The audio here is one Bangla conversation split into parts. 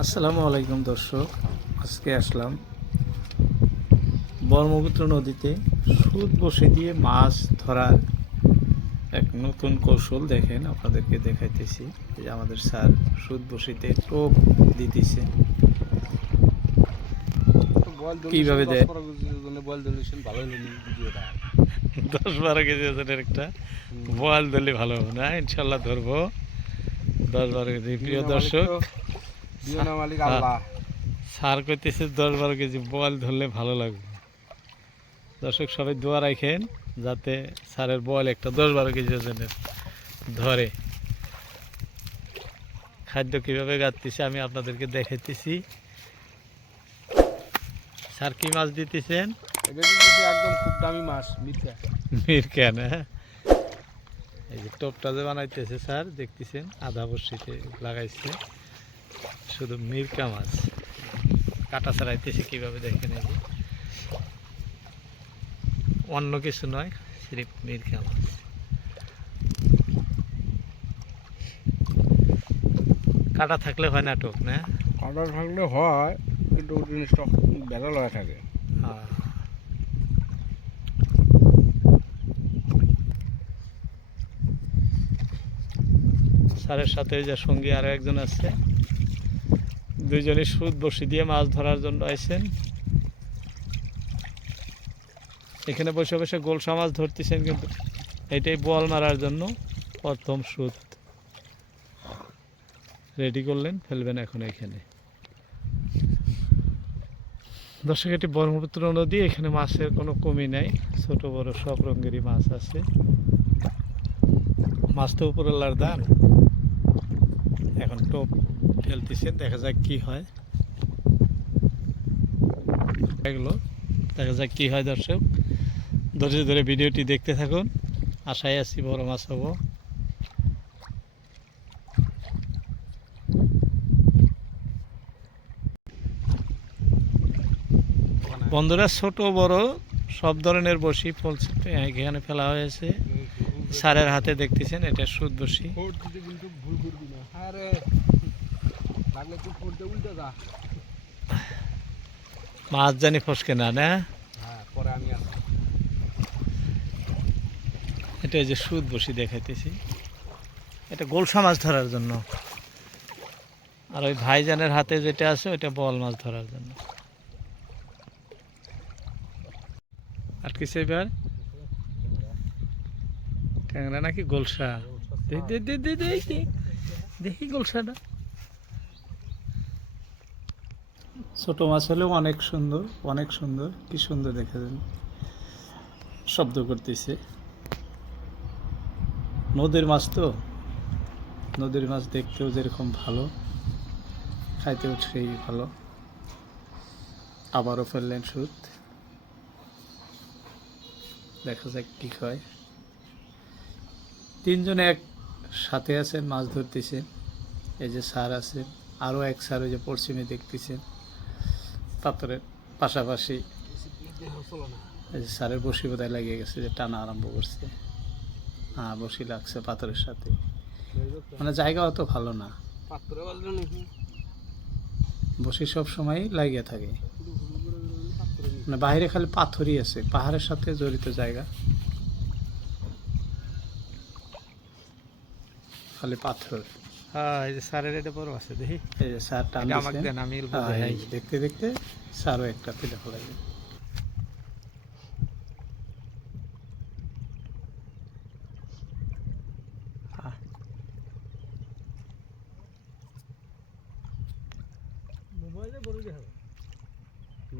আসসালামু আলাইকুম দর্শক, আজকে আসলাম ব্রহ্মপুত্র নদীতে সুদ বসে দিয়ে মাছ ধরার এক নতুন কৌশল। দেখেন, আপনাদেরকে দেখাইতেছি। এই যে আমাদের স্যার সুদ বসিতে টোপ দিতেছে, কিভাবে দেয়। 10-12 কেজি ওজনের একটা বোয়াল ধরলে ভালো হবে না? ইনশাল্লাহ ধরবো 10-12 কেজি। প্রিয় দর্শক, স্যার কইতেছে 10-12 কেজি বোয়াল ধরলে ভালো লাগবে। দর্শক সবাই দোয়া রাখেন যাতে স্যারের বল একটা 10-12 কেজি ওজনের ধরে। খাদ্য কীভাবে গাঁথতেছে আমি আপনাদেরকে দেখাইতেছি। স্যার কি মাছ দিতেছেন? একদম খুব দামি মাছ, মিরকা না? এই যে টোপটা যে বানাইতেছে স্যার, দেখতেছেন আধা বর্ষিতে লাগাইছে শুধু মিরকা মাছ। কাটা ছাড়াইতেছে কীভাবে দেখেন। এই যে অন্য কিছু নয়, সিরিফ মিরকা মাছ। কাটা থাকলে হয় না টোপ, না? কাটা থাকলে হয়, কিন্তু জিনিসটা ভেজাল হয়ে থাকে। স্যারের সাথে যে সঙ্গী আরও একজন আছে, দুইজনই সুদ বসি দিয়ে মাছ ধরার জন্য আইছেন। এখানে বসে বসে গোলসা মাছ ধরতেছেন, কিন্তু এটাই বল মারার জন্য প্রথম সুদ রেডি করলেন, ফেলবেন এখন এখানে। দর্শক, এটি ব্রহ্মপুত্র নদী, এখানে মাছের কোনো কমি নাই, ছোট বড় সব রঙেরই মাছ আছে। মাছ তো উপরওয়ালার দান। এখন টোপ ফেলতেছেন, দেখা যাক কি হয়। এগুলো দেখা যাক কি হয়। দর্শক ধৈর্য ধরে ভিডিওটি দেখতে থাকুন, আশায় আছি বড় মাছ হবো। বন্ধুরা, ছোট বড় সব ধরনের বসি এখানে ফেলা হয়েছে। স্যারের হাতে দেখতেছেন, এটা সুদ বসি। মাছ জানি ফসকে না, না? এটা যে সুদ বসি দেখাইতেছি, এটা গোলসা মাছ ধরার জন্য। আর ওই ভাইজানের হাতে যেটা আছে ওইটা বল মাছ ধরার জন্য। আর কিছু এবার ট্যাংরা নাকি গোলসা? দেখি গোলসাটা। ছোট মাছ হলেও অনেক সুন্দর, অনেক সুন্দর। কি সুন্দর দেখা যায়, শব্দ করতেছে। নদীর মাছ তো, নদীর মাছ দেখতেও যেরকম ভালো, খাইতেও সেই ভালো। আবারও ফেললেন সুদ, দেখা যাক কি হয়। তিনজনে এক সাথে আছেন, মাছ ধরতেছেন। এই যে স্যার আছেন, আরও এক স্যার ওই যে পশ্চিমে দেখতেছেন পাথরের পাশাপাশি। এই যে স্যারের বসি বোধহয় লাগিয়ে গেছে, যে টানা আরম্ভ করছে। হ্যাঁ, বসি লাগছে পাথরের সাথে। মানে জায়গা অত ভালো না, বসি সব সময় লাগিয়ে থাকে। মানে বাইরে খালি পাথরই আছে, পাহাড়ের সাথে জড়িত জায়গা, খালি পাথর। হ্যাঁ, এই যে স্যারের এটা বড় আছে, দেখি। এই যে স্যার টান দিচ্ছে, দেখতে দেখতে স্যারও একটা ফেলে ফেলাইবে।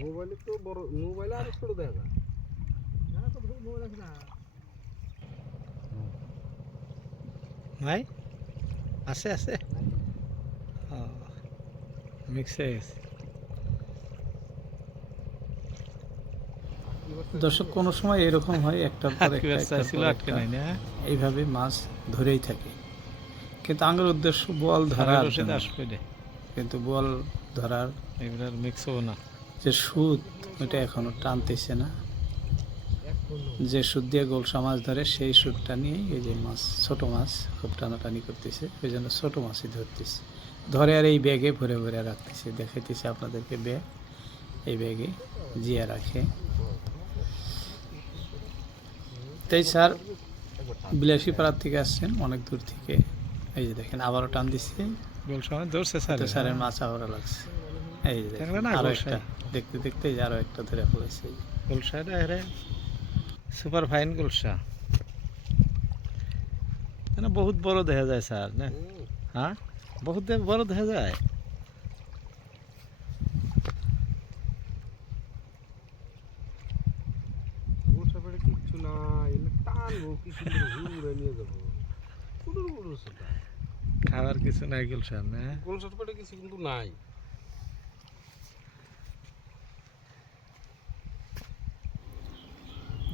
মোবাইলে তো বড়, মোবাইলে আরো ছোট দেখা যায়। ভাই আছে আছে, মিক্স হয়ে গেছে। দর্শক, কোনো সময় এরকম হয়, একটার পর একটা এইভাবে মাছ ধরেই থাকে। কিন্তু আমার উদ্দেশ্য বোয়াল ধরার, কিন্তু বোয়াল ধরার মিক্স হবো না। যে সুদ, ওইটা এখনো টানতেছে না। যে সুদ দিয়ে গোলসা মাছ ধরে সেই সুদটা নিয়ে এই যে মাছ, ছোট মাছ খুব টানাটানি করতেছে, ওই জন্য ছোট মাছই ধরতেছে। ধরে আর এই ব্যাগে ভরে ভরে রাখতেছে, দেখাইতেছে আপনাদেরকে ব্যাগ, এই ব্যাগে জিয়া রাখে। তাই স্যার বিলাসীপাড়ার থেকে আসছেন অনেক দূর থেকে, এই যে দেখেন আবারও টান দিচ্ছে, ধরছে তো স্যারের মাছ আবারও লাগছে। এই যে দেখেন আরো একটা, দেখতে দেখতে এই যে আরো একটা ধরে পড়েছে। গুলশাটা এরে সুপার ফাইন গুলশা, না বহুত বড় দেখা যায় স্যার না? হ্যাঁ বহুত বড় দেখা যায়। কিচ্ছু নাই, টানবো কি সুন্দর ঘুরে নিয়ে যাবো। খাবার কিছু নাই গুলশান না? গোলসার পেটে কিছু কিন্তু নাই।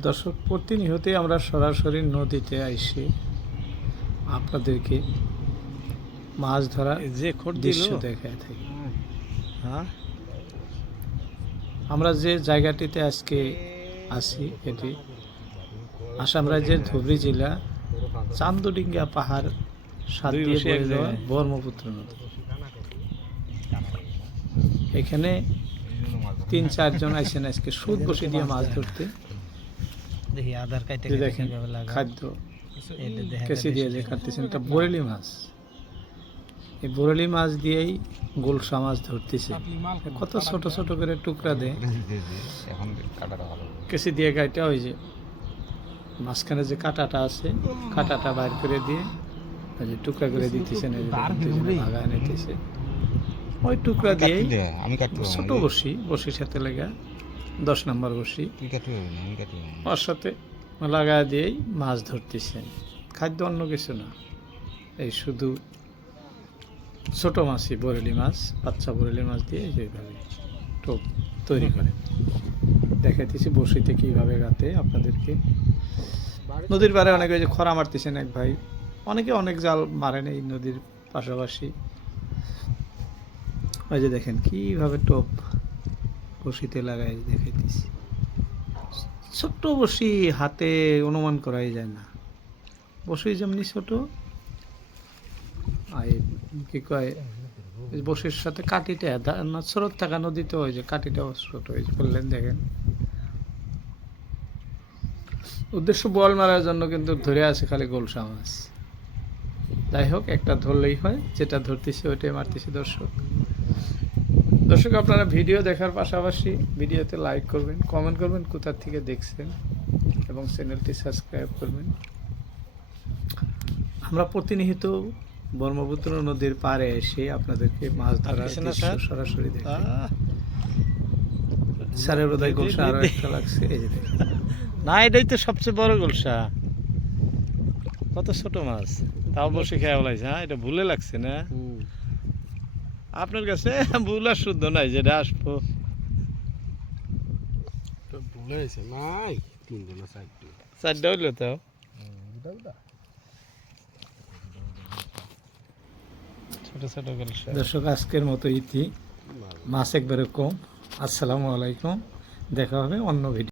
দর্শক, প্রতিনিয়তই আমরা সরাসরি নদীতে আইসি আপনাদেরকে মাছ ধরার যে খোট দৃশ্য দেখায় থাকি। হ্যাঁ আমরা যে জায়গাটিতে আজকে আছি এটি আসাম রাজ্যের ধুবড়ী জেলা চান্দডিঙ্গা পাহাড় সাত দুই দিয়ে বসে এক বয়ে যাওয়া জায়গায়। ব্রহ্মপুত্র নদী। এখানে 3-4 জন আইসেন আজকে সুদ বসে দিয়ে মাছ ধরতে। দেখি আধার এই দেখেন খাদ্য কেসি দিয়ে যে কাটতেছেন, এটা বরেলি মাছ। এই বরেলি মাছ দিয়েই গোলসা মাছ ধরতেছে। কত ছোট ছোট করে টুকরা দেয়, কেসি দিয়ে কাটা, ওই যে মাঝখানে যে কাঁটাটা আছে কাঁটাটা বাইর করে দিয়ে ওই যে টুকরা করে দিতেছেন, এই যে দুজনে ভাগায় নিতেছে। ওই টুকরা দিয়েই ছোট বসির সাথে লেগা 10 নম্বর বসি ওর সাথে লাগায় দিয়েই মাছ ধরতেছেন। খাদ্য অন্য কিছু না, এই শুধু ছোট মাছই, বরেলি মাছ, বাচ্চা বরেলি মাছ দিয়ে এইভাবে টোপ তৈরি করে দেখাইতেছি বসিতে কীভাবে গাতে আপনাদেরকে। নদীর পাড়ে অনেকে ওই যে খরা মারতেছেন এক ভাই, অনেকে অনেক জাল মারেন এই নদীর পাশাপাশি। ওই যে দেখেন কীভাবে টোপ বসিতে লাগাই দেখাইতেছি। ছোট্ট বসি, হাতে অনুমান করাই যায় না। বসি যেমনি ছোট, আর কি কয় বসির সাথে কাটিটা না স্রোত থাকা নদীতে ওই যে কাটিটাও ছোট, ওই যে বললেন দেখেন। উদ্দেশ্য বল মারার জন্য কিন্তু ধরে আছে খালি গোলসা মাছ। যাই হোক, একটা ধরলেই হয়, যেটা ধরতেছে ওইটাই মারতেছে। দর্শক আপনারা ভিডিও দেখার পাশাপাশি ভিডিওতে লাইক করবেন, কমেন্ট করবেন কোথা থেকে দেখছেন, এবং চ্যানেলটি সাবস্ক্রাইব করবেন। আমরা প্রতিনিয়ত ব্রহ্মপুত্র নদীর পাড়ে এসে আপনাদেরকে মাছ ধরার দৃশ্য সরাসরি দেখাই। স্যারের বোধহয় গোলসা আরো একটা লাগছে, এই যে দেখেন। না, এটাই তো সবচেয়ে বড় গোলসা। কত ছোট মাছ, তাও বসে খেয়ে বলাইছে। হ্যাঁ, এটা ভুলে লাগছে না আপনার কাছে? ভুল আর শুদ্ধ নাই, যেটা আসবো ভুলে গেছে নাই, 3 না 4টা 4টা হইলো তাও। ছোট ছোট গোলসা। দর্শক, আজকের মতো ইতি, মাছ একবারে কম। আসসালামু আলাইকুম, দেখা হবে অন্য ভিডিও।